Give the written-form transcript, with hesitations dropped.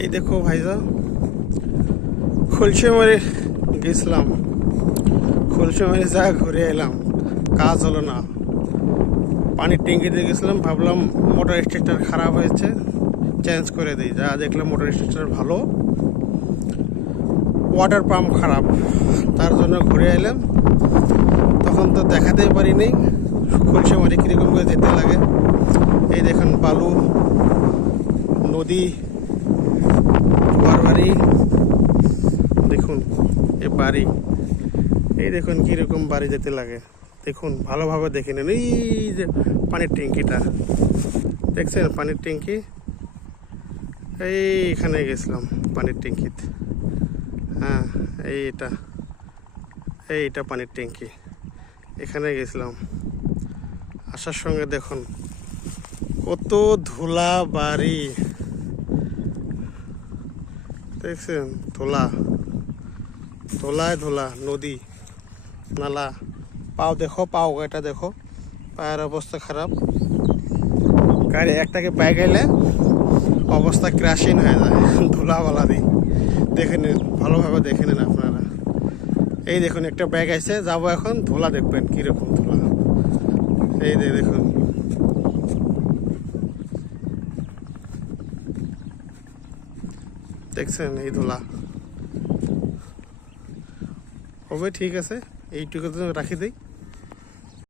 এই দেখো ভাইজা, খুলশিমারি গেছিলাম, খুলশিমারি যা ঘুরে এলাম, কাজ হলো না। পানির ট্যাঙ্কিতে গেছিলাম, ভাবলাম মোটর স্ট্রাকচার খারাপ হয়েছে, চেঞ্জ করে দিই। যা দেখলাম মোটর স্ট্রাকচার ভালো, ওয়াটার পাম্প খারাপ, তার জন্য ঘুরে এলাম। তখন তো দেখাতেই পারিনি খুলশিমারি কীরকম করে যেতে লাগে। এই দেখুন বালু, নদী, ঘর বাড়ি, দেখুন এ বাড়ি, এই দেখুন কীরকম বাড়ি যেতে লাগে। দেখুন ভালোভাবে দেখে নেন, এই যে পানির ট্যাঙ্কিটা দেখছেন, পানির ট্যাঙ্কি এইখানে গেছিলাম পানির ট্যাঙ্কিতে। হ্যাঁ, এইটা পানির ট্যাঙ্কি, এখানে গেছিলাম। আসার সঙ্গে দেখুন কত ধুলা বাড়ি, দেখছেন ধুলা, ধুলায় ধুলা, নদী নালা। পাও দেখো, পাও এটা দেখো, পায়ের অবস্থা খারাপ। গাড়ি একটাকে বাইক এলে অবস্থা ক্র্যাশিং হয়ে যায় ধুলাওয়ালা দিই। দেখে নিন, ভালোভাবে দেখে নিন আপনারা। এই দেখুন একটা ব্যাগ আছে, যাবো এখন, ধুলা দেখবেন কীরকম ধুলা। এই দেখুন, দেখছেন এই ধুলা। হবে, ঠিক আছে, এইটুকু রাখি দিই।